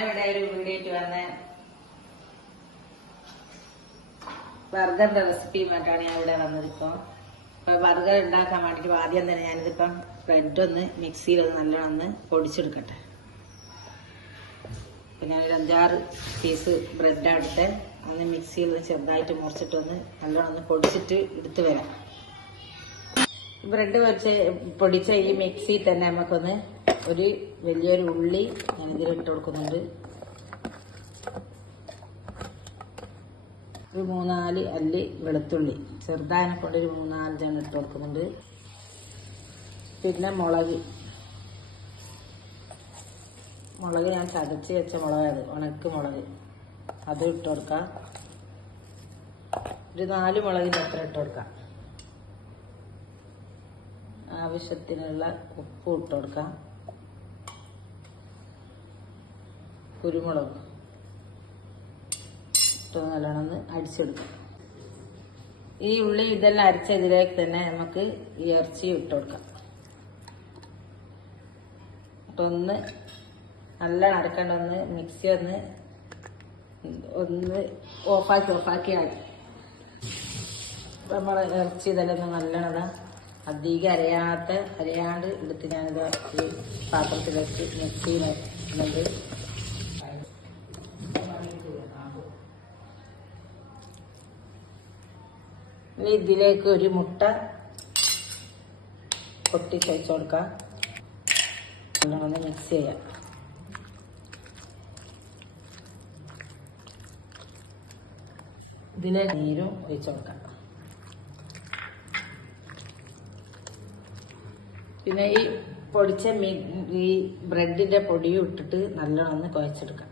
ഞാനിവിടെ ഒരു വീഡിയോ ആയിട്ട് വന്ന ബർഗറിന്റെ റെസിപ്പിയുമായിട്ടാണ് ഞാൻ ഇവിടെ വന്നത് അപ്പൊ ബർഗർ ഉണ്ടാക്കാൻ വേണ്ടിട്ട് ആദ്യം തന്നെ ഞാനിതിപ്പം ബ്രെഡ് ഒന്ന് മിക്സിയിൽ ഒന്ന് നല്ലോണം ഒന്ന് പൊടിച്ചെടുക്കട്ടെ. പിന്നെ ഞാനൊരു അഞ്ചാറ് പീസ് ബ്രെഡ് എടുത്ത്. ഒന്ന് മിക്സിയിൽ ഒന്ന് ചെറുതായിട്ട് മുറിച്ചിട്ട് ഒന്ന് നല്ലോണം ഒന്ന് പൊടിച്ചിട്ട് എടുത്ത് വരാം. ബ്രെഡ് വെച്ച് പൊടിച്ച ഈ മിക്സിയിൽ തന്നെ നമുക്കൊന്ന് ഒരു വലിയൊരു ഉള്ളി ഞാൻ ഇതിൽ ഇട്ട് കൊടുക്കുന്നുണ്ട്. ഒരു മൂന്നാൽ അല്ലി വെളുത്തുള്ളി. ചെറുതായനെ കൊണ്ട് ഒരു മൂന്നാൽ ഞാൻ ഇട്ട് കൊടുക്കുന്നുണ്ട്. പിന്നെ മുളക്. മുളക് ഞാൻ ചതച്ച് വെച്ച മുളകാണ് ഉണക്ക് മുളക്. അത് ഇട്ട് കൊടുക്കാം. ഒരു നാല് മുളകിന്റെ അത്ര ഇട്ട് കൊടുക്കാം. ആവശ്യത്തിനുള്ള ഉപ്പ് ഇട്ട് കൊടുക്കാം. കുരുമുളക്. ഇട്ട് നല്ലോണം അടിച്ചെടുക്കാം. ഈ ഉള്ളി ഇതെല്ലാം അരച്ച ഇതിലേക്ക് തന്നെ നമുക്ക് ഈ ഇറച്ചി ഇട്ട് കൊടുക്കാം. ഒന്ന് നല്ല അരക്കണ്ട ഒന്ന് മിക്സി ഒന്ന് ഒന്ന് ഓഫാക്കി ഓഫാക്കി നമ്മൾ ഇറച്ചി ഇതെല്ലാം നല്ലോണം അധികം അരയാത്ത അരയാണ്ട് എടുത്ത് ഞാനിത് ഈ പാത്രത്തിലേക്ക് മിക്സി ഇനി ഇതിലേക്ക് ഒരു മുട്ട പൊട്ടിച്ചയച്ചു കൊടുക്കാം. ഒന്ന് മിക്സ് ചെയ്യാം. ഇതിലെ നീരും ഒഴിച്ചു കൊടുക്കാം. പിന്നെ ഈ പൊടിച്ച ഈ ബ്രെഡിന്റെ പൊടിയും ഇട്ടിട്ട് നല്ലോണം ഒന്ന് കുഴച്ചെടുക്കാം.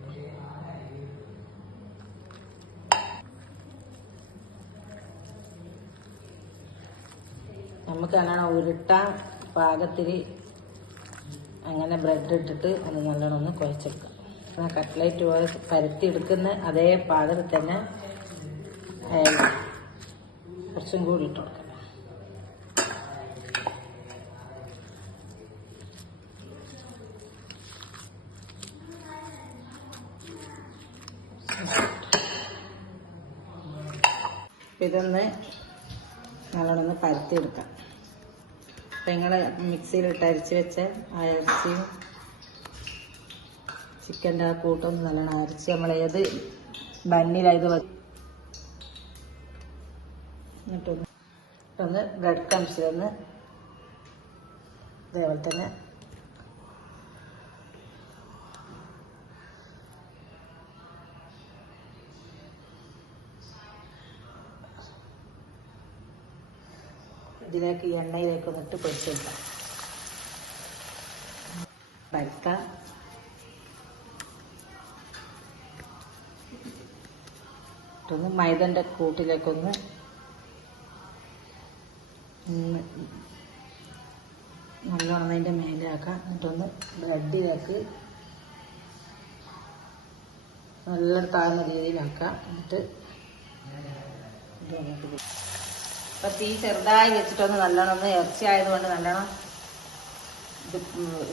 നമുക്ക് അങ്ങനെ ഉരുട്ടാൻ പാകത്തിൽ അങ്ങനെ ബ്രെഡ് ഇട്ടിട്ട് അത് നല്ലോണം ഒന്ന് കുഴച്ചെടുക്കാം. കട്ട്ലൈറ്റ് പോലെ പരത്തി എടുക്കുന്ന അതേ പാകത്തിൽ തന്നെ കുറച്ചും കൂടി ഇട്ട് കൊടുക്കാം. ഇതൊന്ന് നല്ലോണം ഒന്ന് പരത്തിയെടുക്കാം നിങ്ങൾ മിക്സിയിലിട്ട് അരിച്ച് വെച്ച ആ ഇറച്ചിയും ചിക്കന്റെ ആ കൂട്ടും നല്ലോണം അരച്ച് നമ്മൾ ഏത് ബണ്ണിലായത് എന്നിട്ടൊന്ന് ഒന്ന് ബ്രെഡ് ക്രംസിലൊന്ന് അതേപോലെ തന്നെ ഇതിലേക്ക് ഈ എണ്ണയിലേക്ക് ഒന്നിട്ട് പൊരിച്ചെടുക്കാം പരത്താം ഇട്ടൊന്ന് മൈദന്റെ കൂട്ടിലേക്കൊന്ന് നല്ലോണം അതിന്റെ മേലാക്കാം എന്നിട്ടൊന്ന് ബ്രെഡിലേക്ക് നല്ല താഴ്ന്ന രീതിയിലാക്കാം. എന്നിട്ട് ഇത് അങ്ങോട്ട് വെക്കാം. അപ്പൊ തീ ചെറുതായി വെച്ചിട്ടൊന്ന് നല്ലോണം ഒന്ന് ഇറച്ചി ആയതുകൊണ്ട് നല്ലോണം ഇത്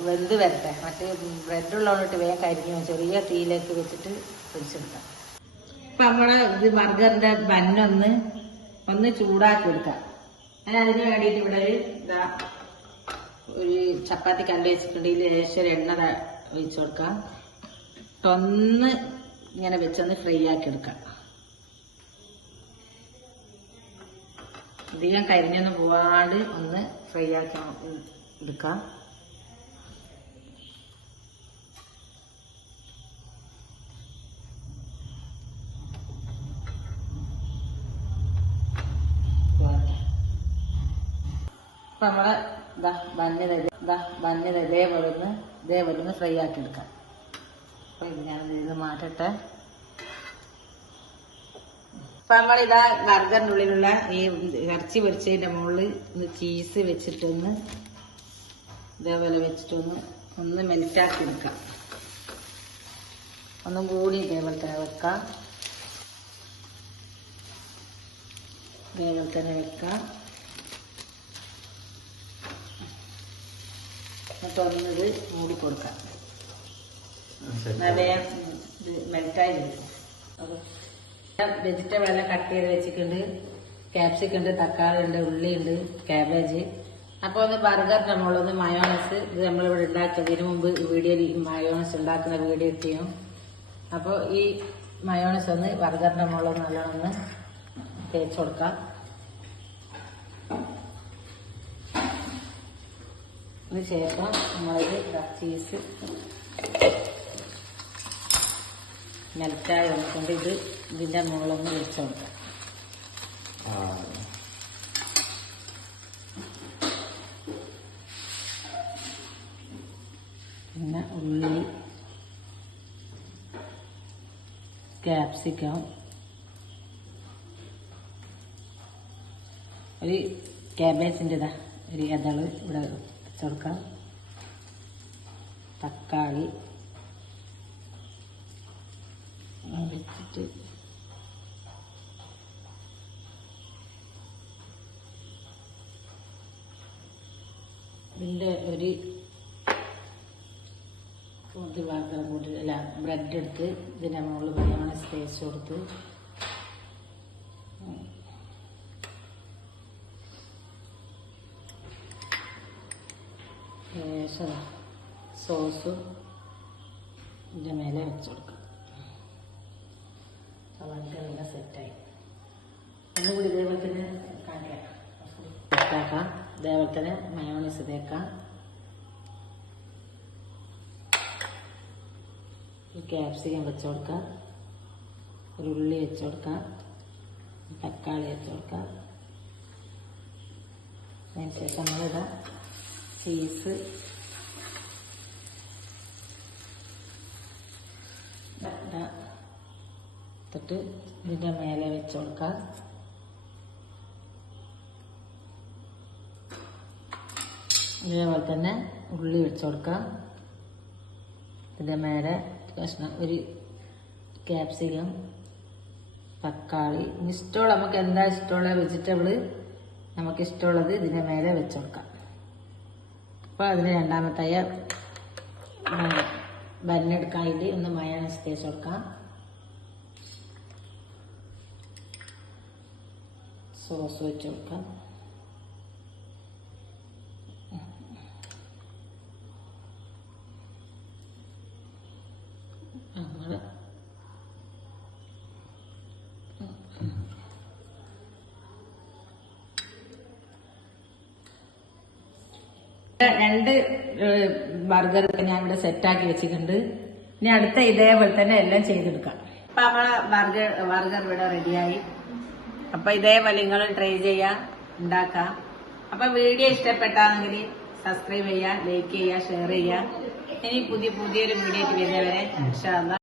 വെന്ത് വരട്ടെ. മറ്റേ ബ്രെഡ് ഉള്ളതുകൊണ്ടിട്ട് വേഗം കരിഞ്ഞു ചെറിയ തീയിലേക്ക് വെച്ചിട്ട് പൊരിച്ചെടുക്കാം. ഇപ്പൊ നമ്മൾ ഇത് ബർഗറിന്റെ ബന്നൊന്ന് ഒന്ന് ചൂടാക്കി എടുക്കാം. ഞാൻ അതിന് വേണ്ടിയിട്ട് ഇവിടെ ഒരു ഇതാ ഒരു ചപ്പാത്തി കല്ല് വെച്ചിട്ടുണ്ട്. ഇതിൽ ലേശം ഒരു എണ്ണ ഒഴിച്ചു കൊടുക്കാം. ഒന്ന് ഇങ്ങനെ വെച്ചൊന്ന് ഫ്രൈ ആക്കി എടുക്കാം. അധികം കരിഞ്ഞൊന്നും പോവാണ്ട് ഒന്ന് ഫ്രൈ ആക്കി എടുക്കാം. അപ്പൊ നമ്മളെ ഇതാ ബന്നത് ഇതാ ബന്നത് ഇതേപോലെ ഒന്ന് ഇതേപോലെ ഒന്ന് ഫ്രൈ ആക്കി എടുക്കാം. അപ്പൊ ഇത് ഞാൻ ഇത് മാറ്റട്ടെ. അപ്പൊ നമ്മളിതാ ബർഗറിന്റെ ഉള്ളിലുള്ള ഈ ഇറച്ചി പൊരിച്ചതിന്റെ മുകളിൽ ഒന്ന് ചീസ് വെച്ചിട്ടൊന്ന് ഇതേപോലെ വെച്ചിട്ടൊന്ന് ഒന്ന് മെൽറ്റാക്കി എടുക്കാം. ഒന്നും കൂടി ഇതേപോലെ തന്നെ വെക്കാം. ഇതേപോലെ തന്നെ വെക്കാം. എന്നിട്ട് ഒന്നിത് മൂടി കൊടുക്കാം. വേഗം മെൽറ്റായി വരും. വെജിറ്റബിൾ എല്ലാം കട്ട് ചെയ്ത് വെച്ചിട്ടുണ്ട്. ക്യാപ്സിക്കം ഉണ്ട് തക്കാളി ഉണ്ട് ഉള്ളി ഉണ്ട് ക്യാബേജ് അപ്പൊ ഒന്ന് ബർഗർ നമ്മളൊന്ന് മയോണസ് ഇത് നമ്മളിവിടെ ഉണ്ടാക്കിയതിന് മുമ്പ് വീഡിയോയിൽ മയോണസ് ഉണ്ടാക്കുന്ന വീഡിയോ ചെയ്യും. അപ്പോൾ ഈ മയോണസ് ഒന്ന് ബർഗറിന്റെ മുകളിൽ നല്ലോണം ഒന്ന് തേച്ച് കൊടുക്കാം. അതിന് ശേഷം നമ്മളിത് ചീസ് മെൽറ്റായി വന്നിട്ടുണ്ട്. ഇത് ഇതിന്റെ മുകളിലൊന്ന് വെച്ച് കൊടുക്കാം പിന്നെ ഉള്ളി ക്യാപ്സിക്കം ഒരു ക്യാബേജിന്റെ ഇതാ. ഒരു ഇതൾ ഇവിടെ വെച്ചുകൊടുക്കാം തക്കാളി. വെച്ചിട്ട് ഇതിന്റെ ഒരു ഇത് വാർത്തല കൂട്ടി അല്ല ബ്രെഡ് എടുത്ത് ഇതിന്റെ മുകളിൽ മയോണൈസ് സ്പേസ് കൊടുത്ത്. ശേഷം സോസും ഇതിന്റെ മേലെ വെച്ചു കൊടുക്കാം. അവന്റെ എല്ലാം സെറ്റായി ഒന്നുകൂടി ദൈവത്തിന് കാണിക്കാം സെറ്റാക്കാം തന്നെ മയോണൈസ് തേക്കാം ഒരു ക്യാപ്സിക്കം വെച്ച് കൊടുക്കാം ഒരു ഉള്ളി വെച്ച് കൊടുക്കാം തക്കാളി വെച്ച് കൊടുക്കാം അതിന് ശേഷം നമ്മളിതാ ചീസ് തൊട്ട് ഇതിന്റെ മേലെ വെച്ച് കൊടുക്കാം. ഇതേപോലെ തന്നെ ഉള്ളി വെച്ച് കൊടുക്കാം. ഇതിന്റെ മേലെ കഷ്ണം ഒരു ക്യാപ്സിക്കം തക്കാളി. ഇഷ്ടമുള്ള നമുക്ക് എന്താ ഇഷ്ടമുള്ള വെജിറ്റബിൾ നമുക്ക് ഇഷ്ടമുള്ളത് ഇതിന്റെ മേലെ വെച്ച് കൊടുക്കാം. അപ്പോൾ അതിന് രണ്ടാമത്തായ ബന്നെടുക്കാനായിട്ട് ഒന്ന് മയോണൈസ് തേച്ച് കൊടുക്കാം. സോസ് വെച്ച് കൊടുക്കാം അങ്ങനെ രണ്ട് ബർഗർ ഞാൻ ഇവിടെ സെറ്റാക്കി വെച്ചിട്ടുണ്ട്. ഇനി അടുത്ത ഇതേപോലെ തന്നെ എല്ലാം ചെയ്തെടുക്കാം. അപ്പൊ നമ്മളെ ബർഗർ ബർഗർ ഇവിടെ റെഡിയായി അപ്പൊ ഇതേപോലെ നിങ്ങൾ ട്രൈ ചെയ്യാം ഉണ്ടാക്കാം. അപ്പൊ വീഡിയോ ഇഷ്ടപ്പെട്ടാണെങ്കിൽ സബ്സ്ക്രൈബ് ചെയ്യുക ലൈക്ക് ചെയ്യുക ഷെയർ ചെയ്യുക ഇനി പുതിയ പുതിയൊരു വീഡിയോ വരുന്നവരെ ഇൻഷാ അല്ലാ